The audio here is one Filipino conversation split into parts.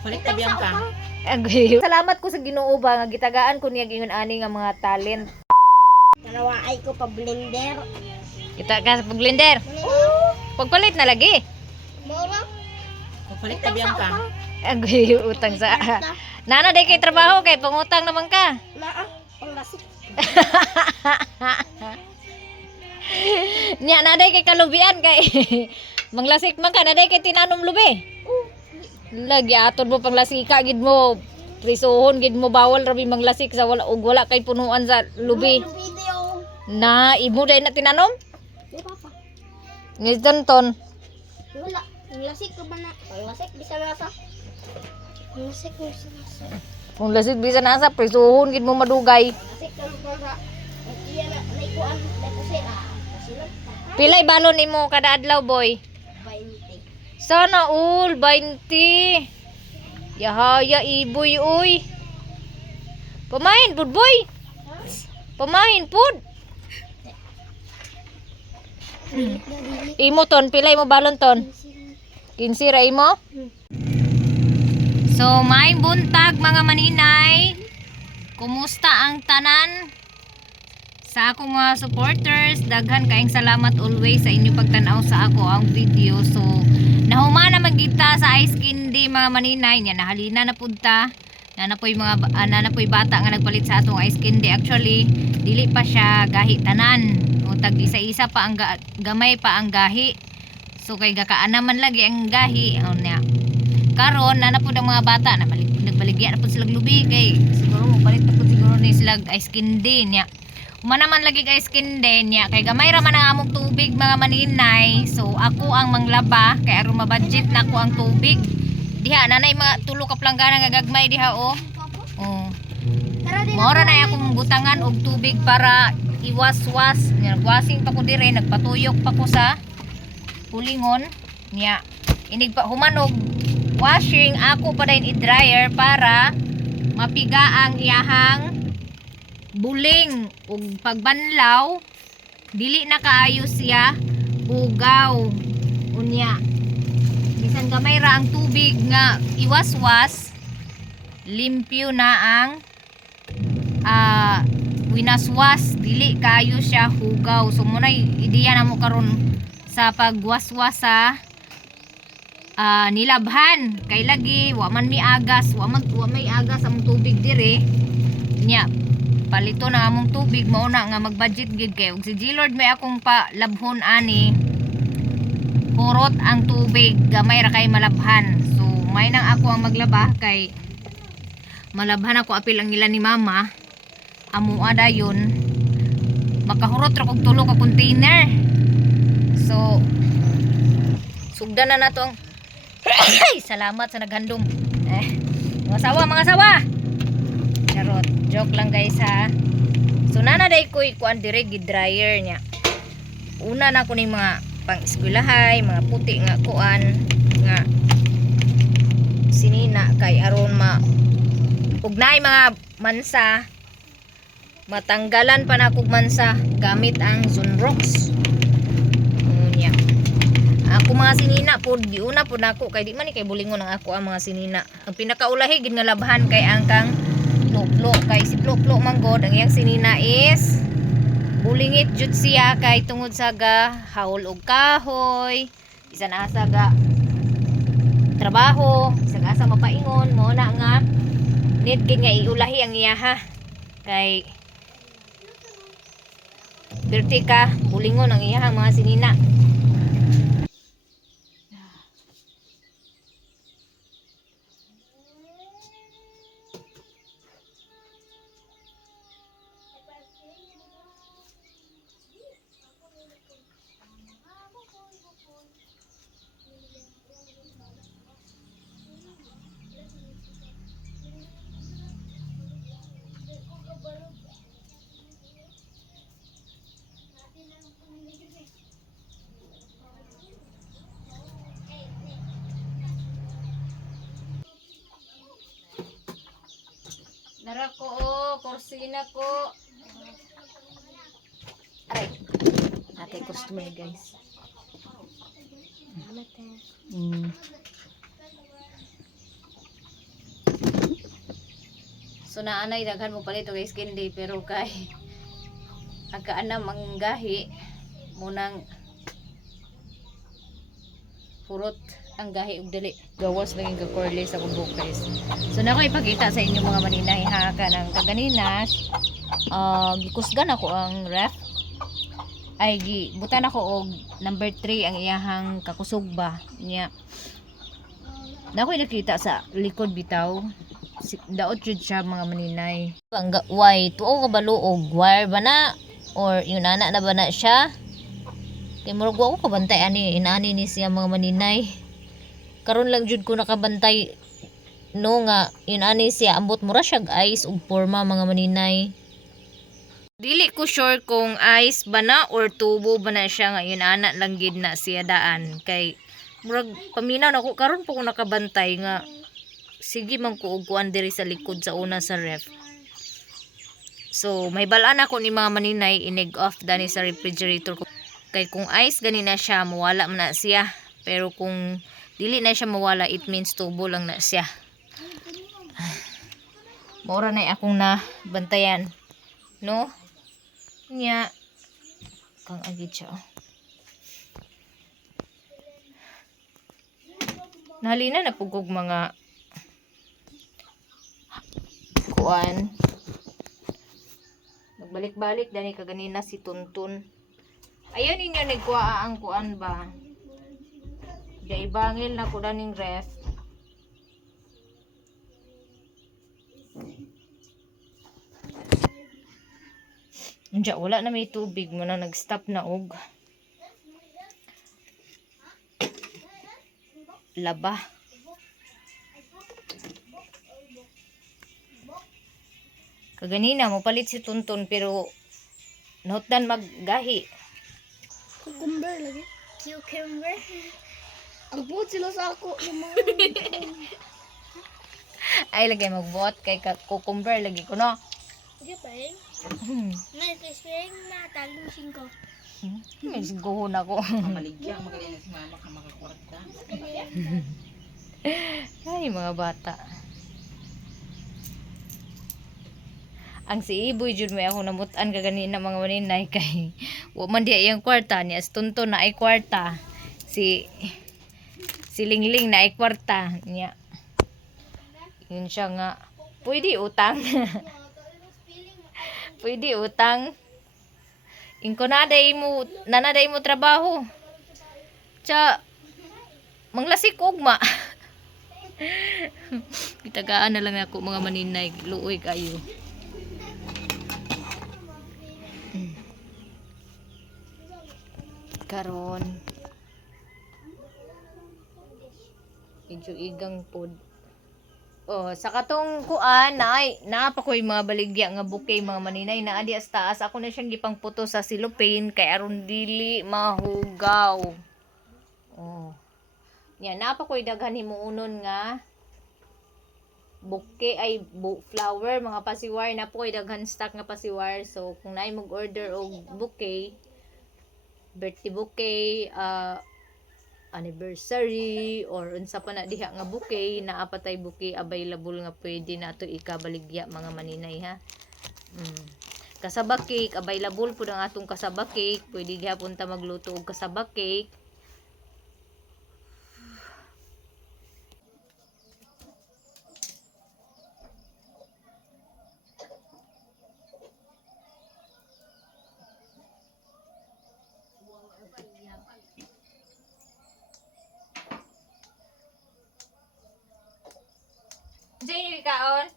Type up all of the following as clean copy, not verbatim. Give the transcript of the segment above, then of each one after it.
Palit na biyang ka. Salamat ko sa Ginoo ba nga gitagaan ko niya ingon ani nga mga talent. Kanawa ay ko pa blender. Kita ka sa blender. Pagpalit na lagi. Mora. Palit na biyang ka. Utang sa Nana day kay trabaho kay pangutang naman ka. Naa. Ang lasik. Nya naday kay kalubian kay manglasik man ka naday kay tinanom lubi. Lagi aton mo panglasika gid mo. Prisuhon gid mo bawal rabi manglasik sa wala ug wala kay punuan sa lubi. Video. Na imo day na tinanom? Di papa. Ngitan ton. Wala. Ang lasik ko ba na? Ang lasik bisa nasa. Ang lasik bisa nasa. Kung lasik bisan asa prisuhon gid mo madugay. Lasik ka para. Iya na naikuan na kasi kasi lang. Pilay balon nimo kada adlaw boy? 20. Sana all 20. Yahaya iboy uy. Pamain pud boy. Pamain pud. Imo ton pilay mo balon ton? 15 ra imo? So may buntag mga maninay. Kumusta ang tanan? Sa akong mga supporters, daghan kaayong salamat always sa inyo pagtanaw sa ako ang video. So nahuma na magkita sa Ice Candy mga maninay niya, nahalina na punta. Nanapoy bata nga nagpalit sa atong Ice Candy. Actually, dili pa siya gahi tanan. O tag isa-isa pa ang gamay pa ang gahi. So kay gakaan naman lagi ang gahi. Karon nanapod ang mga bata na nagbaligya na pud sila lubi kay siguro mo palit na pud siguro ni sila Ice Candy niya. Umanaman lagi kay skin din niya kay gamay ra man ang among tubig mga maninay. So ako ang manglaba kay aron ma-budget na ko ang tubig. Diha nanay mga tulo ka planggana nga gagmay diha oh. Oh. Mora na akong butangan og tubig para iwas-was. Nagwasing pa ko dire, nagpatuyok pa ko sa pulingon niya. Inig pa humanog washing ako pa din i-dryer para mapiga ang iyahang buling ug pagbanlaw dili na kaayo siya ugaw unya bisan gamay ra ang tubig nga iwas-was limpyo na ang winaswas dili kaayo siya hugaw. So munay ideya na mo karon sa pagwaswas sa nilabhan kay lagi wa man mi agas wa may agas ang tubig dire nya palito na among tubig mauna nga mag-budget gid kay ug si G-Lord may akong palabhon ani purot ang tubig gamay ra kay malabhan. So may nang ako ang maglaba kay malabhan ako apil ang ila ni mama amo dayon makahurot ra kog tulo ka container. So sugdan na natong salamat sa naghandom mga sawa charot, joke lang guys ha. So nanaday ko kuan dire gi-dryer nya. Una na ko ning mga pang-eskwelahay, mga puti nga kuan nga sinina kay aron ugnay mga mansa matanggalan pa na kog mansa gamit ang Sunrox. Unya. Ako mga sinina pod giuna pod nako kay di man ni kay bulingon ang ako ang mga sinina. Ang pinakaulahi gid nga labhan kay ang kang Ploplo kay si Ploplo manggod ang iyang sinina is bulingit jud siya kay tungod sa hawol og kahoy bisan asa trabaho bisan asa mapaingon mo na nga need gid nga iulahi ang iya ha kay birti ka bulingon ang iya mga sinina. Nara ko kursina ko. Aray. Ate customer guys. So naanay daghan mo palito guys candy pero kay agkaanam ang gahi munang purot ang gahi ug dili gawas lang yung curly sa kubok guys. So na ko ipakita sa inyo mga maninay ha kanang kaganina gikusgan ako ang ref ay gibutan ako og number 3 ang iyahang kakusog ba niya. Na ko nakita sa likod bitaw daot jud siya mga maninay. Ang why tuo ka baluog wire ba na or yun ana na ba na siya? Kay murag ako kabantay ani inani ni siya mga maninay. Karon lang jud ko nakabantay no nga yun ani siya ambot mura siya ice ug forma mga maninay. Dili ko sure kung ice ba na or tubo ba na siya nga yun ana lang gid na siya daan kay murag paminaw nako karon po ko nakabantay nga sige man ko og kuan diri sa likod sa una sa ref. So may balaan ako ni mga maninay inig off dani sa refrigerator ko. Kay kung ice gani na siya mawala man na siya. Pero kung dili na siya mawala it means tubo lang na siya. Maura na akong na bantayan. No? Nya kang agit siya. Nahalina na pugog mga kuan. Nagbalik-balik dani kaganina si Tuntun. Ayaw ninyo nagkuha ang kuan ba? Ibangil na ko daning ref. Unja wala na may tubig mo na nag-stop na og laba. Kaganina mo palit si Tuntun pero notan maggahi. Cucumber lagi. Cucumber. Ang buot sila sa ako. Ay lagay magbot kay cucumber lagi ko no. Sige pa eh. May spring na talong 5. May siguhon ako. Maligyan, magaling na si mama ka makakwarta. Ay mga bata. Ang si Iboy jud may ako namutan kaganina mga maninay kay wa man di iyang kwarta niya Tuntun na ay kwarta. Si Lingling na ay kwarta niya. Yun siya nga. Pwede utang. Pwede utang. Inko nanaday mo trabaho. Tsa manglasik ugma. Itagaan na lang ako mga maninay. Luoy kayo. Karon medyo igang pod. Oh, sa katong kuan na pa koy mga baligya nga bouquet mga maninay na adi as taas ako na siyang gipang puto sa cellophane kay aron dili mahugaw. Oh. Nya na pa koy daghan himuunon nga bouquet ay flower mga pasiwar na po koy daghan stock nga pasiwar. So kung naay mag order og bouquet, birthday bouquet, anniversary or unsa pa na diha nga bouquet na apatay bouquet available nga pwede na to ikabaligya mga maninay ha. Kasaba cake available pud ang atong kasaba cake, pwede gyapon ta magluto og kasaba cake. Diyan yung ikaon?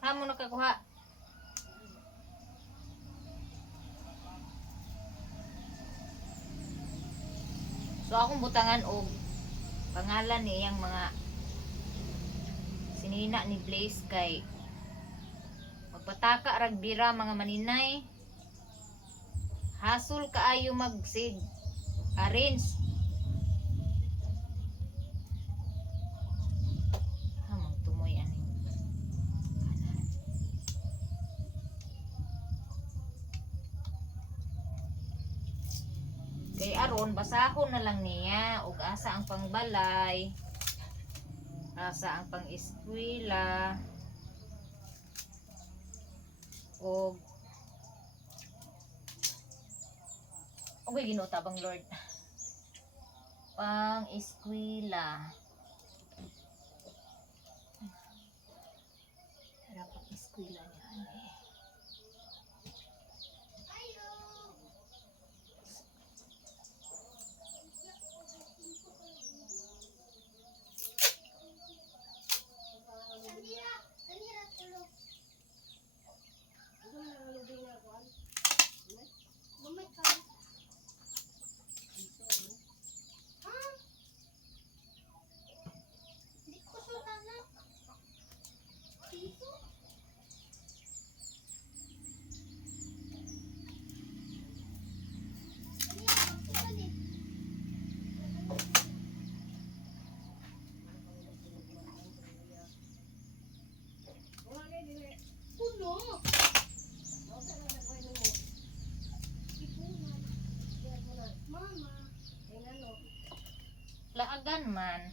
Hamo nakakuha. So akong butangan og pangalan niyang mga sinina ni Blaze kay magpataka rag bira mga maninay. Hasol kaayo mag-sig arrange. Kay aron basahon na lang niya ug asa ang pangbalay. asa ang pang-eskwela o Ginoo tabang Lord, pang-eskwela. Para pang-eskwela niya ani. Laagan man.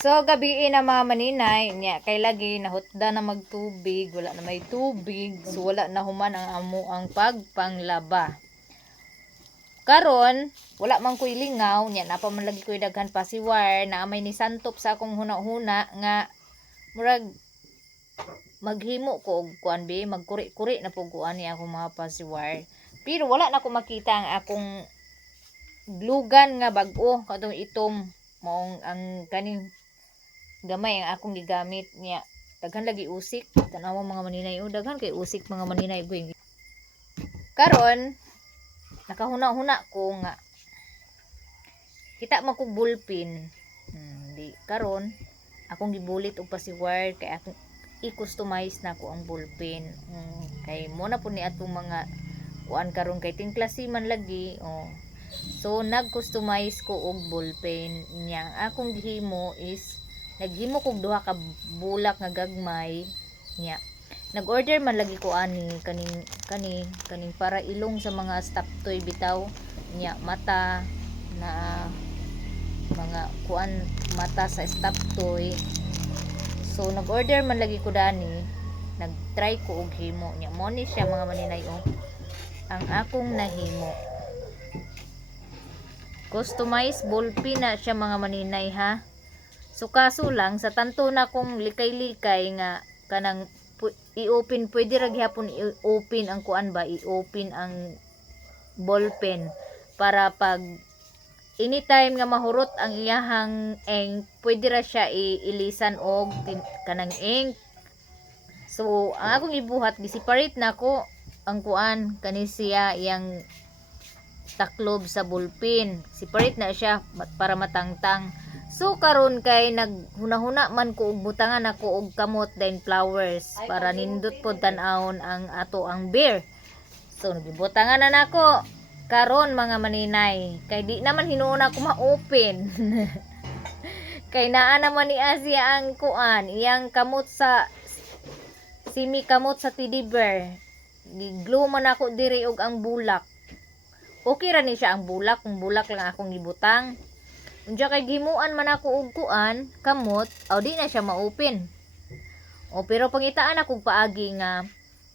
So gabi na mga maninay nya kay lagi nahutda na magtubig, wala na may tubig, so wala na human ang amo ang pagpanglaba. Karon wala man koy lingaw nya napa man lagi koy daghan pasiwar na may ni santop sa akong huna-huna nga murag maghimo ko og kuan bi magkuri-kuri na pud kuan ni akong mga pasiwar. Pero wala na ko makita ang akong glugan nga bag-o katong itom maong ang kaning gamay ang akong gigamit niya. Daghan lagi usik. Tanawa mga maninay. Daghan kay usik mga maninay. Karon, nakahuna-huna ko nga. Kita man kong bullpen. Di karon, akong gibulit og pasiwar kay akong i-customize na ko ang bullpen. Kay mo na po ni atong mga kuan karon kay tingklase man lagi. So, nag-customize ko og bullpen niya. Akong gihimo is naghimo kog duha ka bulak nga gagmay nya. Nag-order man lagi ko ani kaning para ilong sa mga stop toy bitaw nya mata na mga kuan mata sa stop toy. So nag-order man lagi ko dani, nag-try ko og himo nya. Mo ni siya mga maninay ang akong nahimo. Customize ballpen na siya mga maninay ha. So kaso lang sa tanto na kong likay-likay nga kanang i-open pwede ra gyapon i-open ang kuan ba i-open ang ballpen para pag anytime nga mahurot ang iyahang ink pwede ra siya ilisan og kanang ink. So ang akong ibuhat gi-separate nako ang kuan kani siya iyang taklob sa ballpen. Separate na siya para matangtang. So karon kay naghuna-huna man ko og butangan ako og kamot then flowers para nindot pod tan-awon ang ato ang beer. So nagibutangan na nako karon mga maninay kay di naman hinuon ako ma-open. Kay naa naman ni Asia ang kuan, iyang kamot sa simi kamot sa teddy bear. Giglo man ako diri og ang bulak. Okay ra ni siya ang bulak, kung bulak lang akong gibutang. Unya kay gimuan man ako og kuan, kamot, aw di na siya ma-open. O pero pangitaan ako paagi nga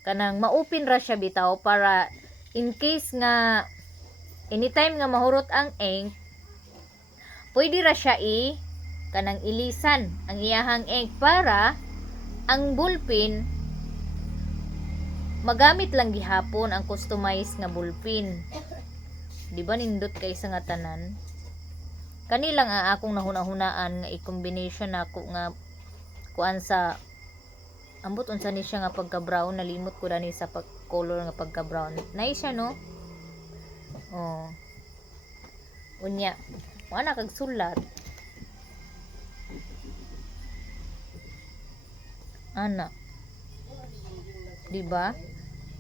kanang ma-open ra siya bitaw para in case nga anytime nga mahurot ang ink, pwede ra siya kanang ilisan ang iyahang ink para ang ballpen magamit lang gihapon ang customized nga ballpen. Di ba nindot kay sa nga tanan? Kani lang ang akong nahuna-hunaan nga i-combination nako nga kuan sa ambot unsa ni siya nga pagka-brown, nalimot ko dani sa color nga pagka-brown. Nice siya no? Oh. Unya, ana kag sulat. Ana. Di ba?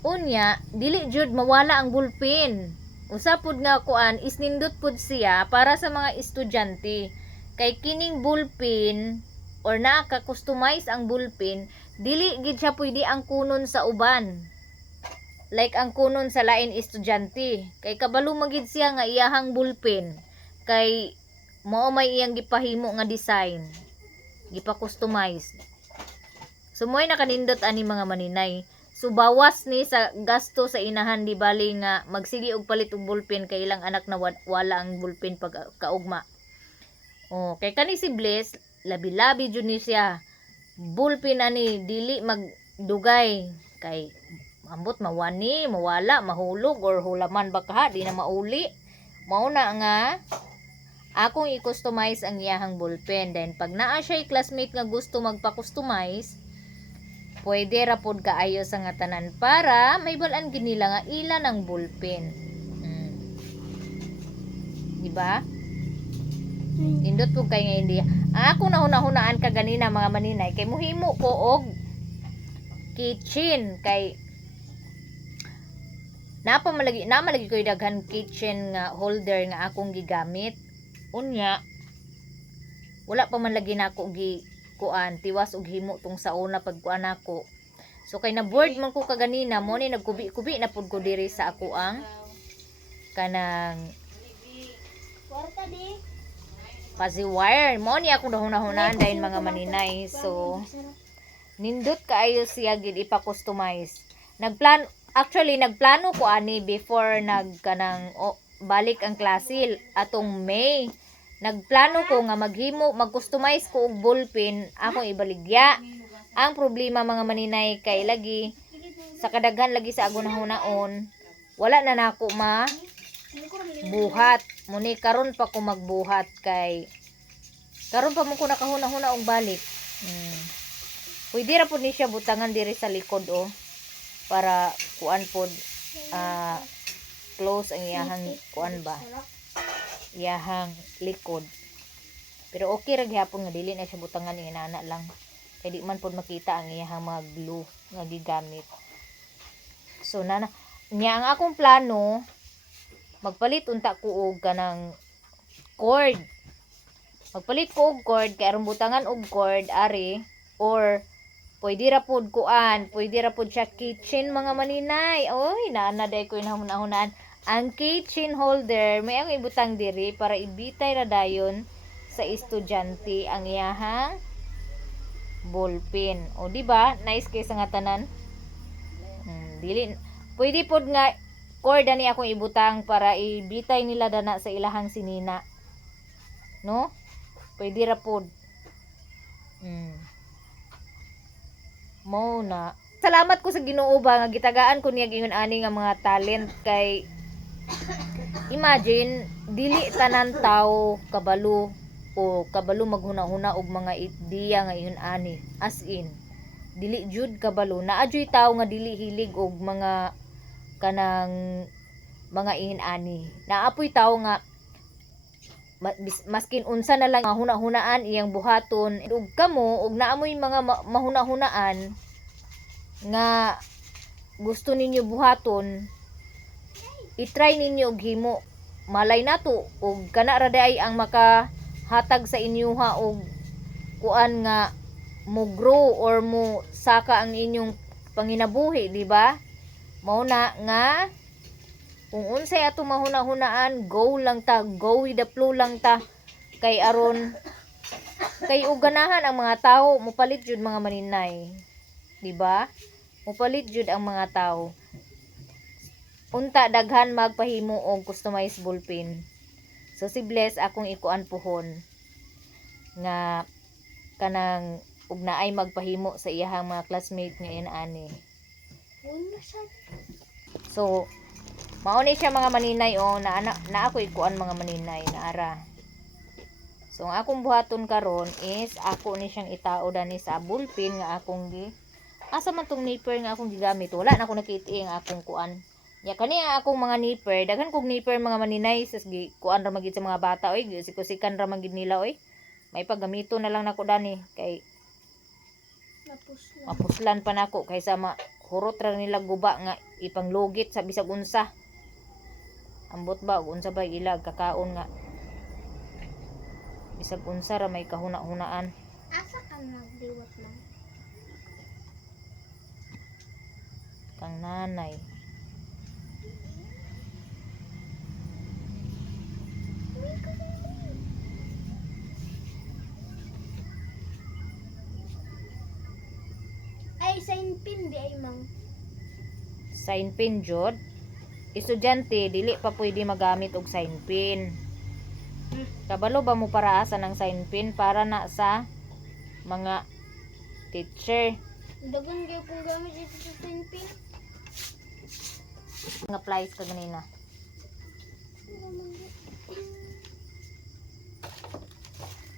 Unya, dili jud mawala ang ballpen. Usa pud nga kuan is nindot pud siya para sa mga estudyante. Kay kining ballpen or naka-customize ang ballpen, dili gid siya pwede ang kunon sa uban. Like ang kunon sa lain estudyante. Kay kabalo magid siya nga iyahang ballpen. Kay mao may iyang gipahimo nga design. Gipa-customize. So mo'y nakanindot ani mga maninay. So bawas ni sa gasto sa inahan di bali nga magsigi og palit og ballpen kay ilang anak na wala ang ballpen pag kaugma. Oh, kay kani si Bliss, labi-labi jud ni siya. Ballpen ani dili magdugay kay ambot mawani, mawala, mahulog or hulaman baka di na mauli. Mao na nga akong i-customize ang iyahang ballpen. Then pag naa siya classmate nga gusto magpa-customize, pwede ra pod kaayo sa nga tanan para may balaan ginila nga ilan ang ballpen. Di ba? Nindot po kay nga hindi. Ako nahuna-hunaan ka ganina mga maninay kay muhimo ko og kitchen kay namalagi ko daghan kitchen nga holder nga akong gigamit. Unya wala pa man lagi nako kuan tiwas og himo tong sa una pagkuan nako. So kay na board man ko kaganina mo ni nagkubi-kubi na pud ko diri sa ako ang kanang Kwarta di. fuzzy wire. Mo ni ako dahon-dahonan dahil mga maninay. So nindot kaayo siya gid ipa-customize. Nagplano ko ani before kanang balik ang klase atong May. Nagplano ko nga mag-customize ko og ballpen akong ibaligya. Ang problema mga maninay kay lagi sa kadaghan lagi sa agunahon wala na nako buhat. Muni karon pa ko magbuhat kay karon pa mo ko nakahuna-huna og balik. Pwede ra pud ni siya butangan diri sa likod para kuan pod close ang iyahang kuan ba. Iyahang likod. Pero okay ra gyapon nga dili na siya butangan inana lang. Kay di man pod makita ang iyahang mga glue nga gigamit. So niya ang akong plano magpalit unta ko og kanang cord. Magpalit ko og cord kay aron butangan og cord ari or pwede ra pod kuan, pwede ra pod siya kitchen mga maninay. Oy, naanaday ko hinahunaan. Ang kitchen holder, may ang ibutang diri para ibitay ra dayon sa estudyante ang iyahang ballpen. O di ba? Nice kay sa nga tanan. Dili pwede pod nga cord ani akong ibutang para ibitay nila dana sa ilahang sinina. No? Pwede ra pod. Mo na. Salamat ko sa Ginoo ba nga gitagaan ko niya gingon ani nga mga talent kay imagine dili tanan tawo kabalo o kabalo maghuna-huna og mga ideya nga iyon ani as in dili jud kabalo naa jud tawo nga dili hilig og mga kanang mga iyon ani naapoy tawo nga maskin unsa na lang mahuna-hunaan iyang buhaton ug kamo og naamoy mga mahuna-hunaan nga gusto ninyo buhaton i-try ninyo og himo malay nato og kana ra day ang hatag sa inyuha og kuan nga mo grow or mo saka ang inyong panginabuhi, di ba? Mao na nga kung unsay ato mahuna-hunaan, go lang ta, go with the flow lang ta. Kay aron kay ug ganahan ang mga tawo mopalit jud mga maninay. Di ba? Mopalit jud ang mga tawo. Unta daghan magpahimo og customized ballpen. So si Bless akong ikuan pohon nga kanang ug naay magpahimo sa iyahang mga classmate nga inani. So mao ni siya mga maninay na ako ikuan mga maninay na ara. So ang akong buhaton karon is ako ni siyang itao dani sa ballpen nga akong asa man tong nipper nga akong gigamit. Wala na ako nakita ang akong kuan. Ya kani akong mga nipper, daghan kog nipper mga maninay sa kuan ra magid sa mga bata oy, sikusikan ra magid nila oy. May paggamito na lang nako dani kay mapuslan pa nako kaysa hurot ra nila guba nga ipanglugit sa bisag unsa. Ambot ba unsa ba ilag kakaon nga bisag unsa ra may kahuna-hunaan. Asa ka nagdiwat man? Kang nanay. Ay, sign pin di ay mang. Sign pin jud. Estudyante dili pa pwede magamit og sign pin. Kabalo ba mo paraasan ng sign pin para na sa mga teacher? Dagan gyud kung gamit ito sa sign pin. Nga plies ka ganina.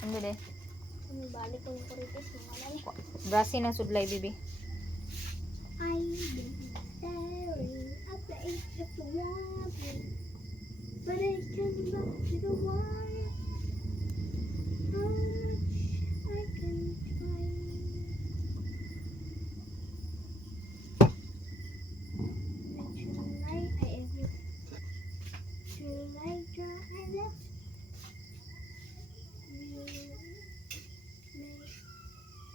Ano de? Balik ko yung kuritis mo malay. Brasi ng sudlay bibi. I've been staring at the edge of the water, but I come back to the water. How much I can try. Tonight I ever tonight I left.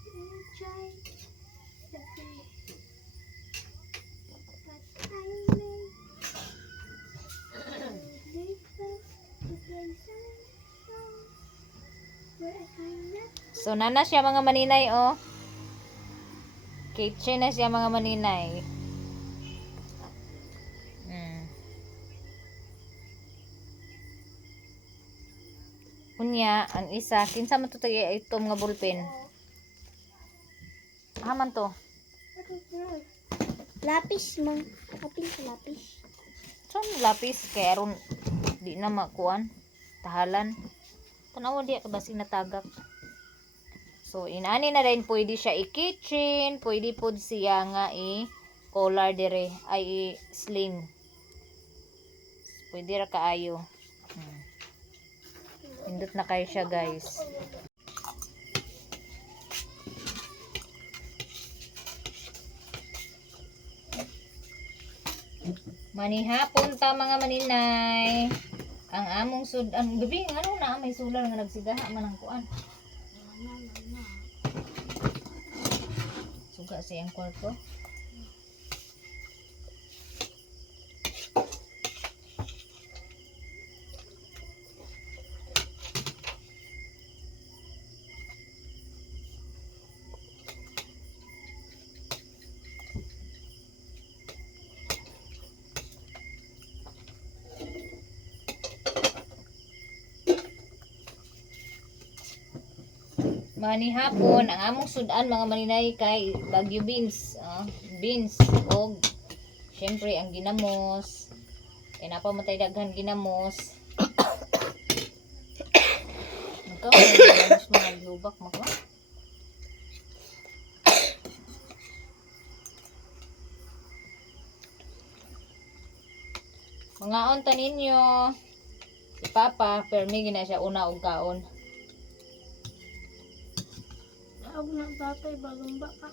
You may try to be. So nana siya mga maninay oh. Kitchen na siya mga maninay. Unya ang isa kinsa man to itom nga ballpen. Haman to. Lapis mang kapil sa lapis. So lapis kay aron di na makuan tahalan. Tanawa diya kabasig natagak. So inani na rin pwede siya i-kitchen, pwede pod siya nga i-collar dire ay i-sling. Pwede ra kaayo. Pindot na kayo siya guys. Manihapon ta mga maninay. Ang among ang bibi ano na may sular nga nagsigaha man ang kuan. Suga siyang kwarto. Manihapon ang among sudan mga maninay kay bagyo beans, beans og syempre ang ginamos. Kay napamatay daghan ginamos. Ginamos mga lubak mako. Mga onta ninyo. Si Papa, permi gina siya una og kaon. Ako na tatay bagong baka.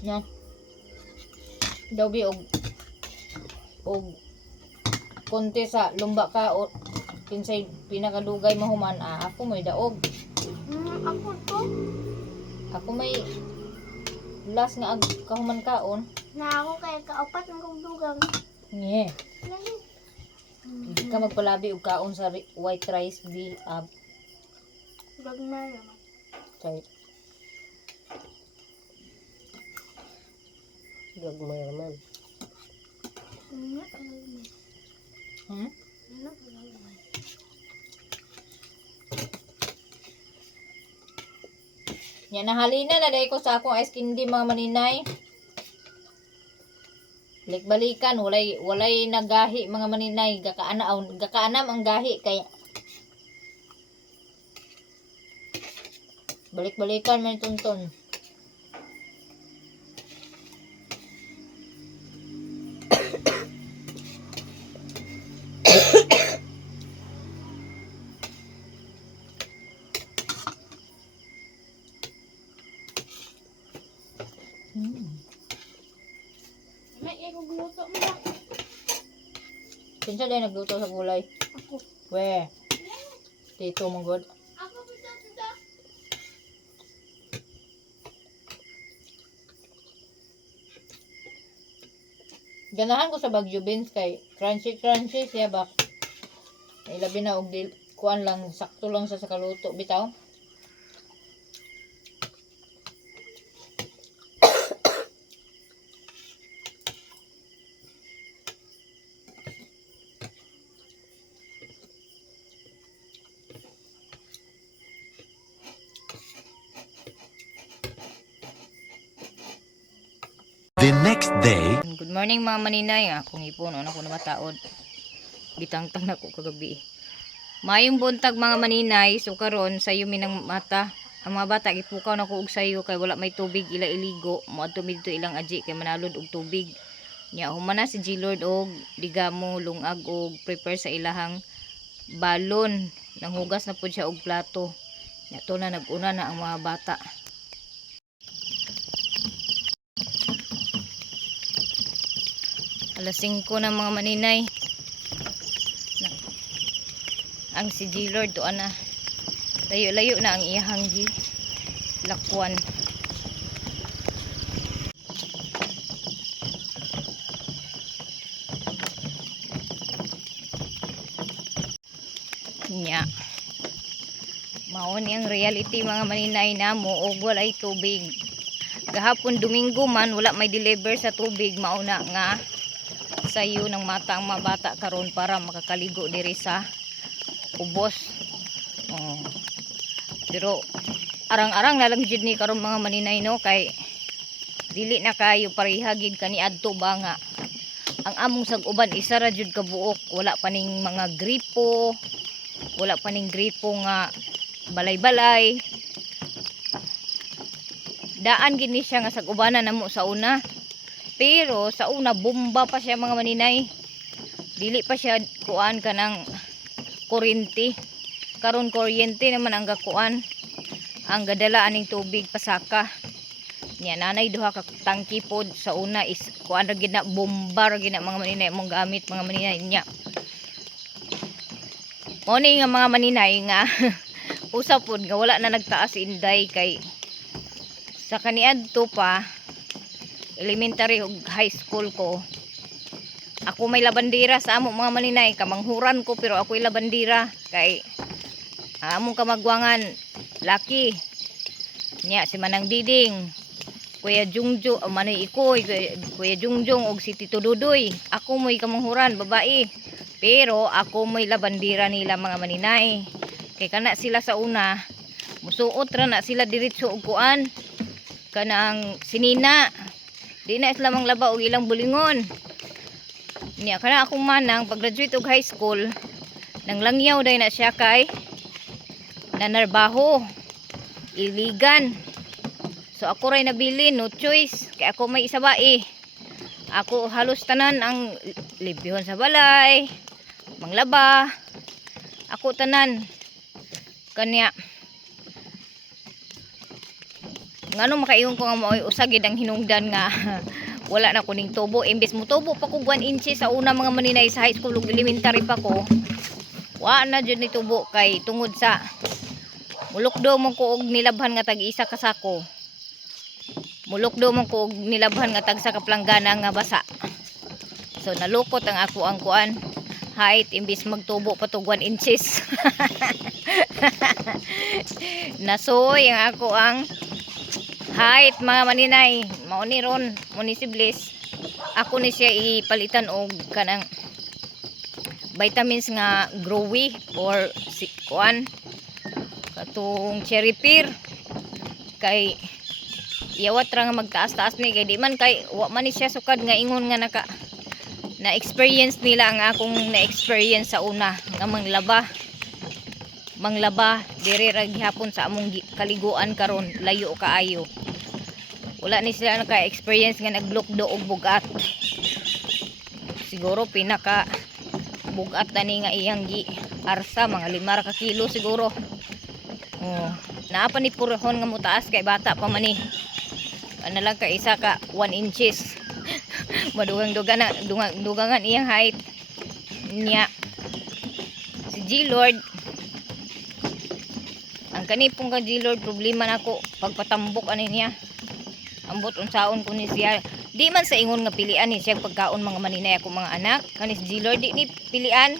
No. Daw bi og konti sa lumba ka o kinsay pinakadugay mahuman ako may daog. Ako to. Ako may last nga kahuman kaon. Na ako kay kaupat ng kugdugang. Nye. Hindi ka magpalabi og kaon sa white rice Gagmay naman. kay Gagmay naman. Hmm? Yan nahalina na dahil ko sa akong ice candy mga maninay. Balik-balikan, walay nagahi mga maninay, gakaanam ang gahi kaya balik-balikan man tunton. May ikugluto mo na. Kinsa din nagluto sa gulay? Ako. We. Tito mong god. Ako pita. Ganahan ko sa Bagyo Beans kay crunchy siya ba. Ay labi na og kuan lang sakto lang sa kaluto bitaw. The next day. Good morning mga maninay. Akong ipon, ano ko na mataod. Gitangtang na ko kagabi. Mayong buntag mga maninay. So karon sa iyo minang mata. Ang mga bata ipukaw na ko og sayo kay wala may tubig ila iligo. Moadto midto ilang aji kay manalod og tubig. Nya humana si G-Lord og digamo lungag og prepare sa ilahang balon. Nanghugas na pud siya og plato. Nya to na naguna na ang mga bata. Alas 5 na mga maninay. Ang si G-Lord doon na. Layo-layo na ang iyahang lakwan. Nya. Maon ang reality mga maninay na mo og walay tubig. Gahapon Domingo man wala may deliver sa tubig mauna nga sayo ng mata ang mga bata karon para makakaligo diri sa ubos. Pero arang-arang na lang jud ni karon mga maninay no kay dili na kayo parihagid kani adto ba nga ang among sag-uban isa ra jud ka buok, wala pa ning mga gripo, wala pa ning gripo nga balay-balay. Daan gini siya nga sag-ubanan namo sa una. Pero sa una bomba pa siya mga maninay. Dili pa siya kuan kanang kuryente. Karon kuryente naman ang gakuan. Ang gadala aning tubig pasaka. Nya nanay duha ka tangki pod sa una is kuan ra gid na bomba ra gid na mga maninay mong gamit mga maninay nya. Mo ni nga mga maninay nga usa pod nga wala na nagtaas inday kay sa kaniadto pa elementary ug high school ko. Ako may labandira sa amo mga maninay, kamanghuran ko pero ako'y labandira kay among kamagwangan laki. Nya si Manang Diding, Kuya Jungjung, manoy ikoy, Kuya Jungjung og si Tito Dudoy. Ako mo'y kamanghuran babae. Pero ako mo'y labandira nila mga maninay. Kay kana sila sa una, musuot ra na sila diretso og kuan kanang sinina. Di na sila manglaba og ilang bulingon. Niya kana akong manang pag-graduate og high school, nang langyaw day na siya kay nanarbaho, iligan. So ako ray nabili, no choice, kay ako may isabae. Ako halos tanan ang libihon sa balay, manglaba. Ako tanan. Kanya ngano makaiyon ko nga mo'y usagid ang hinungdan nga wala na kuning tubo. Imbes mo tubo pa ko 1 inches sa una mga maninay sa high school ug elementary pa ko. Wa na jud ni tubo kay tungod sa mulukdo mo ko og nilabhan nga tag isa ka sako. Mulukdo mo ko og nilabhan nga tag sa kaplanggana nga basa. So nalukot ang ako ang kuan height imbis magtubo pa tug 1 inches. Nasoy ang ako ang height mga maninay. Mao ni ron mo ni si Bliss. Ako ni siya ipalitan og kanang vitamins nga growy or kuan katong cherry pear kay iyawat ra nga magtaas-taas ni kay di man kay wa man ni siya sukad nga ingon nga na experience nila ang akong na experience sa una nga manglaba diri ra gihapon sa among kaliguan karon layo kaayo. Wala ni sila naka experience nga naglukdo og bugat. Siguro pinaka bugat tani nga iyang gi arsa mga 5 ka kilo siguro. Oh, naa pa ni purhon nga mutaas kay bata pa man ni. Ano lang ka isa ka 1 inches. Dugangan iyang height niya. Si G-Lord ang kanipong ka G-Lord problema nako pagpatambok ani niya. Ambot unsaon ko ni siya. Di man sa ingon nga pilian ni siya pagkaon mga maninay ako mga anak. Kanis G-Lord di ni pilian.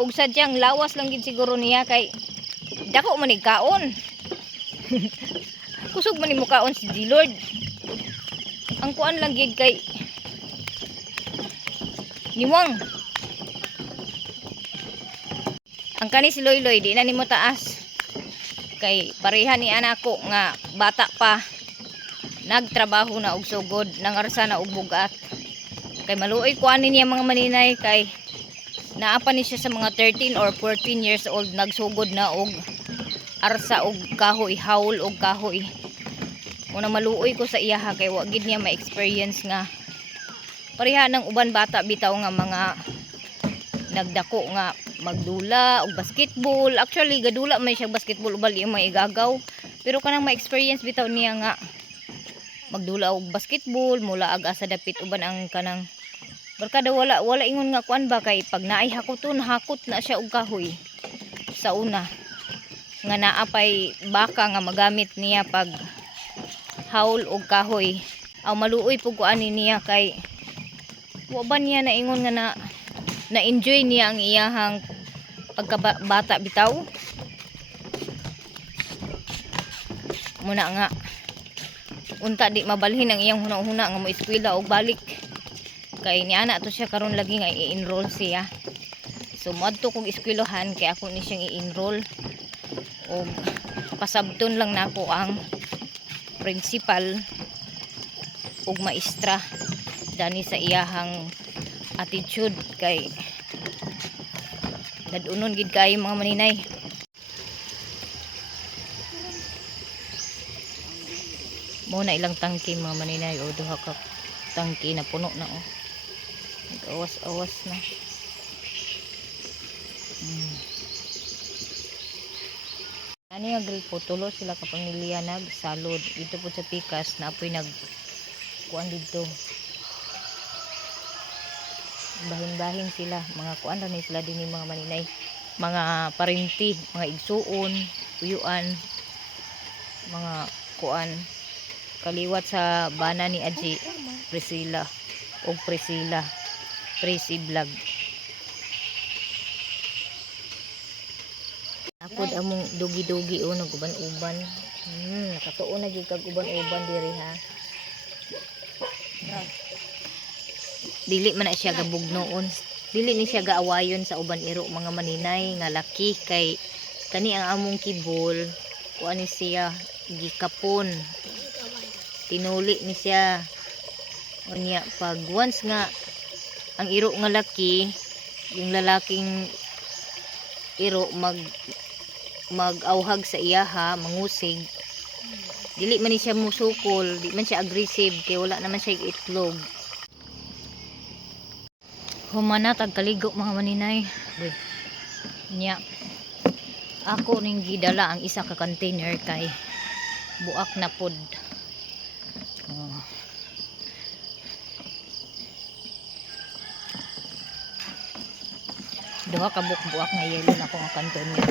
Ug sadyang lawas lang gid siguro niya kay dako man ni kaon. Kusog man ni mo kaon si G-Lord. Ang kuan lang gid kay niwang. Ang kani si Loy-Loy di na nimo taas. Kay pareha ni anak ko nga bata pa. Nagtrabaho na og sugod, nangarsa na og bugat. Kay maluoy kuanin niya mga maninay kay naapa ni siya sa mga 13 or 14 years old nagsugod na og arsa og kahoy, haul og kahoy. Muna maluoy ko sa iya kay wa gid niya ma-experience nga pareha ng uban bata bitaw nga mga nagdako nga magdula og basketball. Actually gadula may siya basketball ubal yung may igagaw. Pero kanang ma-experience bitaw niya nga magdula og basketball mula ag asa dapit uban ang kanang barkada wala ingon nga kuan ba kay pag naay hakuton hakot na siya og kahoy sa una nga naapay baka nga magamit niya pag haul og kahoy. Aw maluoy pug kuani niya kay wa ba niya na ingon nga na enjoy niya ang iyahang pagkabata bitaw. Muna nga unta di mabalhin ang iyang hunang-huna nga mo eskwela og balik kay niana to siya karon lagi nga i-enroll siya. So moadto kog eskwelahan kay ako ni siyang i-enroll og pasabton lang nako ang principal ug maestra dani sa iyahang attitude kay nadunon gid kayo mga maninay. Muna ilang tangke mga maninay o duha ka tangke na puno na nag-awas-awas na. Ani nga gripo tulo sila ka pamilya nagsalod dito po sa pikas na apoy nag kuan dito. Bahin-bahin sila mga kuan ra ni sila dinhi mga maninay. Mga parinti, mga igsuon, uyuan, mga kuan kaliwat sa bana ni Aji Priscilla o Priscilla Prisi Vlog. Ako among dugi-dugi o naguban-uban. Nakatuon na gyud kag uban-uban diri ha. Dili man na siya gabugnoon. Dili ni siya gaawayon sa uban iro mga maninay nga laki kay kani ang among kibol kuan ni siya gikapon. Tinuli ni siya unya pag once nga ang iro nga laki yung lalaking iro mag-awhag sa iyaha mangusig dili man ni siya musukol di man siya aggressive kay wala naman siya itlog. Humana tag kaligo mga maninay nya ako ning gidala ang isa ka container kay buak na pod. duha ka bukbuak nga yelo na ko ang kanton niya.